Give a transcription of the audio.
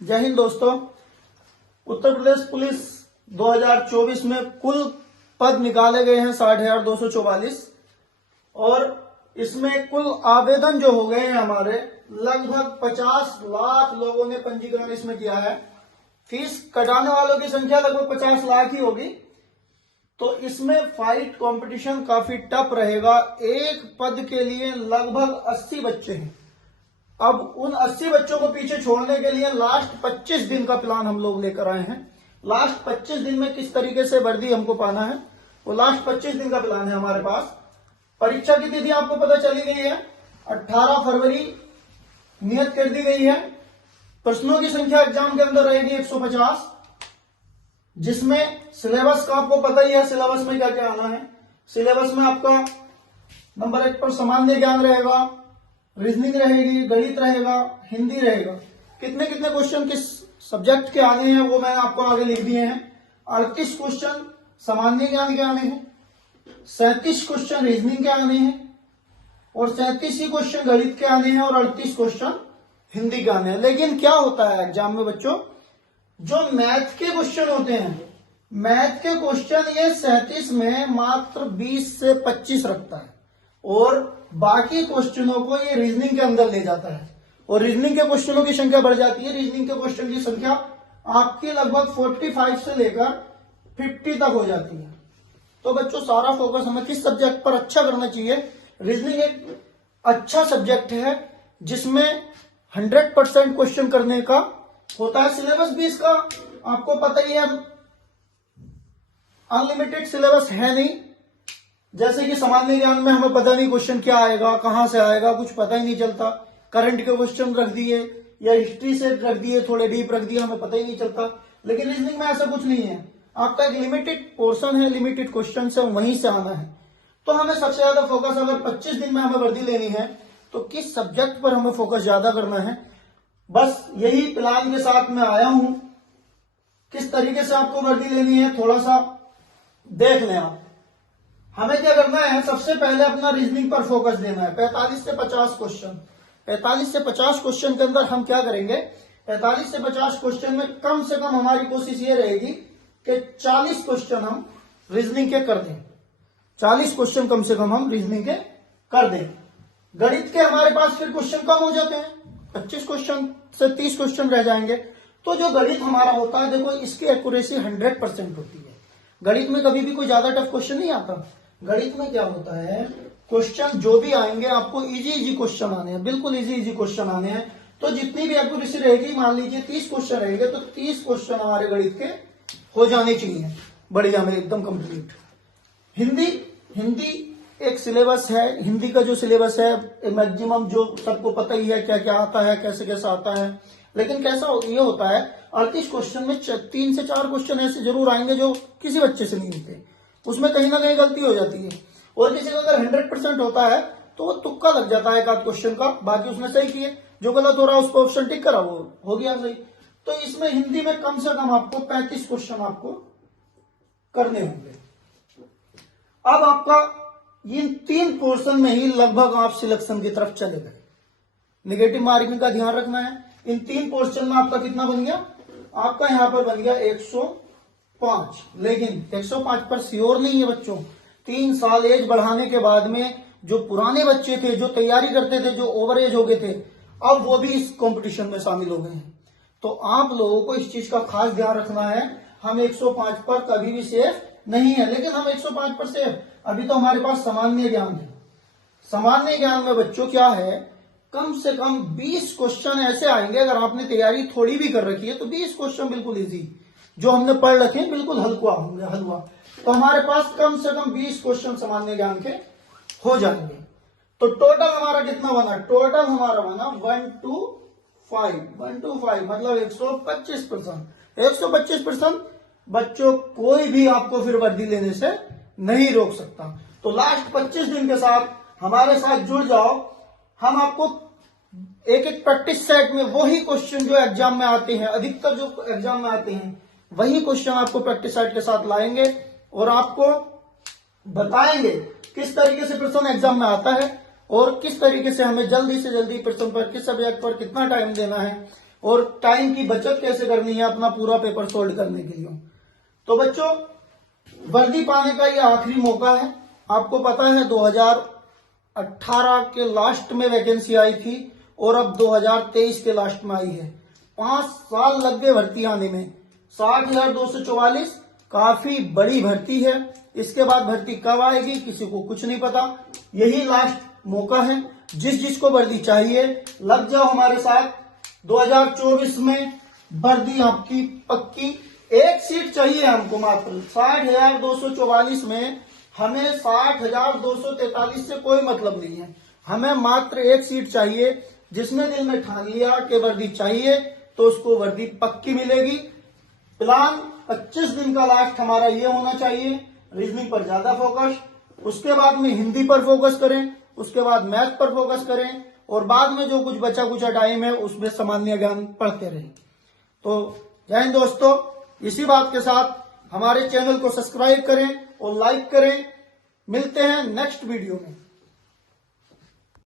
जय हिंद दोस्तों। उत्तर प्रदेश पुलिस 2024 में कुल पद निकाले गए हैं 60,244 और इसमें कुल आवेदन जो हो गए हैं हमारे लगभग 50 लाख लोगों ने पंजीकरण इसमें किया है। फीस कटाने वालों की संख्या लगभग 50 लाख ही होगी। तो इसमें फाइट कंपटीशन काफी टफ रहेगा। एक पद के लिए लगभग 80 बच्चे हैं। अब उन 80 बच्चों को पीछे छोड़ने के लिए लास्ट 25 दिन का प्लान हम लोग लेकर आए हैं। लास्ट 25 दिन में किस तरीके से वर्दी हमको पाना है, वो लास्ट 25 दिन का प्लान है हमारे पास। परीक्षा की तिथि आपको पता चली गई है, 18 फरवरी नियत कर दी गई है। प्रश्नों की संख्या एग्जाम के अंदर रहेगी 150, जिसमें सिलेबस का आपको पता ही है सिलेबस में क्या क्या आना है। सिलेबस में आपका नंबर 1 पर सामान्य ज्ञान रहेगा, रीजनिंग रहेगी, गणित रहेगा, हिंदी रहेगा। कितने कितने क्वेश्चन किस सब्जेक्ट के आने हैं वो मैंने आपको आगे लिख दिए हैं। 38 क्वेश्चन सामान्य ज्ञान के आने हैं, 37 क्वेश्चन रीजनिंग के आने हैं और 37 ही क्वेश्चन गणित के आने हैं और 38 क्वेश्चन हिंदी के आने हैं। लेकिन क्या होता है एग्जाम में बच्चों, जो मैथ के क्वेश्चन होते हैं, मैथ के क्वेश्चन ये 37 में मात्र 20 से 25 रखता है और बाकी क्वेश्चनों को ये रीजनिंग के अंदर ले जाता है और रीजनिंग के क्वेश्चनों की संख्या बढ़ जाती है। रीजनिंग के क्वेश्चन की संख्या आपकी लगभग 45 से लेकर 50 तक हो जाती है। तो बच्चों सारा फोकस हमें किस सब्जेक्ट पर अच्छा करना चाहिए। रीजनिंग एक अच्छा सब्जेक्ट है जिसमें 100% क्वेश्चन करने का होता है। सिलेबस भी इसका आपको पता ही है, अनलिमिटेड सिलेबस है नहीं। जैसे कि सामान्य ज्ञान में हमें पता नहीं क्वेश्चन क्या आएगा, कहां से आएगा, कुछ पता ही नहीं चलता। करंट के क्वेश्चन रख दिए या हिस्ट्री से रख दिए, थोड़े डीप रख दिए, हमें पता ही नहीं चलता। लेकिन रीजनिंग में ऐसा कुछ नहीं है, आपका एक लिमिटेड पोर्शन है, लिमिटेड क्वेश्चन है, वहीं से आना है। तो हमें सबसे ज्यादा फोकस, अगर 25 दिन में हमें वर्दी लेनी है तो किस सब्जेक्ट पर हमें फोकस ज्यादा करना है, बस यही प्लान के साथ मैं आया हूं। किस तरीके से आपको वर्दी लेनी है थोड़ा सा देख लें आप। हमें क्या करना है, सबसे पहले अपना रीजनिंग पर फोकस देना है। 45 से 50 क्वेश्चन, 45 से 50 क्वेश्चन के अंदर हम क्या करेंगे, 45 से 50 क्वेश्चन में कम से कम हमारी कोशिश ये रहेगी कि 40 क्वेश्चन हम रीजनिंग के कर दें। 40 क्वेश्चन कम से कम हम रीजनिंग के कर दें। गणित के हमारे पास फिर क्वेश्चन कम हो जाते हैं, 25 क्वेश्चन से 30 क्वेश्चन रह जाएंगे। तो जो गणित हमारा होता है, देखो इसकी एक्यूरेसी 100% होती है। गणित में कभी भी कोई ज्यादा टफ क्वेश्चन नहीं आता। गणित में क्या होता है, क्वेश्चन जो भी आएंगे आपको इजी क्वेश्चन आने हैं, बिल्कुल इजी क्वेश्चन आने हैं। तो जितनी भी एक्यूरेसी रहेगी, मान लीजिए 30 क्वेश्चन रहेंगे तो 30 क्वेश्चन हमारे गणित के हो जाने चाहिए बढ़िया में, एकदम कंप्लीट। हिंदी एक सिलेबस है, हिंदी का जो सिलेबस है मैक्सिमम जो सबको पता ही है क्या क्या आता है, कैसे कैसे आता है। लेकिन कैसा ये होता है, 38 क्वेश्चन में 3 से 4 क्वेश्चन ऐसे जरूर आएंगे जो किसी बच्चे से नहीं होते, उसमें कहीं ना कहीं गलती हो जाती है। और किसी का अगर 100% होता है तो वो तुक्का लग जाता है एक आध क्वेश्चन का, बाकी उसने सही किए, जो गलत हो रहा है उसको ऑप्शन टिक करा, वो हो गया सही। तो इसमें हिंदी में कम से कम आपको 35 क्वेश्चन आपको करने होंगे। अब आपका इन 3 पोर्शन में ही लगभग आप सिलेक्शन की तरफ चले गए। नेगेटिव मार्किंग का ध्यान रखना है। इन 3 पोर्शन में आपका कितना बन गया, आपका यहां पर बन गया 105। लेकिन 105 पर श्योर नहीं है बच्चों। 3 साल एज बढ़ाने के बाद में जो पुराने बच्चे थे, जो तैयारी करते थे, जो ओवर एज हो गए थे, अब वो भी इस कंपटीशन में शामिल हो गए हैं। तो आप लोगों को इस चीज का खास ध्यान रखना है। हम 105 पर कभी भी सेफ नहीं है, लेकिन हम 105 पर सेफ, अभी तो हमारे पास सामान्य ज्ञान है। सामान्य ज्ञान में बच्चों क्या है, कम से कम 20 क्वेश्चन ऐसे आएंगे, अगर आपने तैयारी थोड़ी भी कर रखी है तो 20 क्वेश्चन बिल्कुल इजी, जो हमने पढ़ रखे हैं बिल्कुल हल्का होंगे, हलवा। तो हमारे पास कम से कम 20 क्वेश्चन सामान्य ज्ञान के हो जाएंगे। तो टोटल हमारा कितना बना, टोटल हमारा बना 125 मतलब 125%। 125% बच्चों कोई भी आपको फिर वर्दी लेने से नहीं रोक सकता। तो लास्ट 25 दिन के साथ हमारे साथ जुड़ जाओ। हम आपको एक एक प्रैक्टिस सेट में वही क्वेश्चन जो एग्जाम में आते हैं, अधिकतर जो एग्जाम में आते हैं, वही क्वेश्चन आपको प्रैक्टिस सेट के साथ लाएंगे और आपको बताएंगे किस तरीके से प्रश्न एग्जाम में आता है और किस तरीके से हमें जल्दी से जल्दी प्रश्न पर, किस सब्जेक्ट पर कितना टाइम देना है और टाइम की बचत कैसे करनी है अपना पूरा पेपर सोल्व करने के लिए। तो बच्चों, वर्दी पाने का ये आखिरी मौका है। आपको पता है 2018 के लास्ट में वैकेंसी आई थी और अब 2023 के लास्ट में आई है। 5 साल लग गए भर्ती आने में। 60,244 काफी बड़ी भर्ती है। इसके बाद भर्ती कब आएगी किसी को कुछ नहीं पता। यही लास्ट मौका है। जिसको वर्दी चाहिए लग जाओ हमारे साथ। 2024 में वर्दी आपकी पक्की। एक सीट चाहिए हमको मात्र। 60,244 में हमें 60,243 से कोई मतलब नहीं है। हमें मात्र एक सीट चाहिए। जिसने दिल में ठान लिया कि वर्दी चाहिए तो उसको वर्दी पक्की मिलेगी। प्लान 25 दिन का लास्ट हमारा ये होना चाहिए। रीजनिंग पर ज्यादा फोकस, उसके बाद में हिंदी पर फोकस करें, उसके बाद मैथ पर फोकस करें और बाद में जो कुछ बचा कुछ टाइम है उसमें सामान्य ज्ञान पढ़ते रहें। तो जय हिंद दोस्तों। इसी बात के साथ हमारे चैनल को सब्सक्राइब करें और लाइक करें। मिलते हैं नेक्स्ट वीडियो में।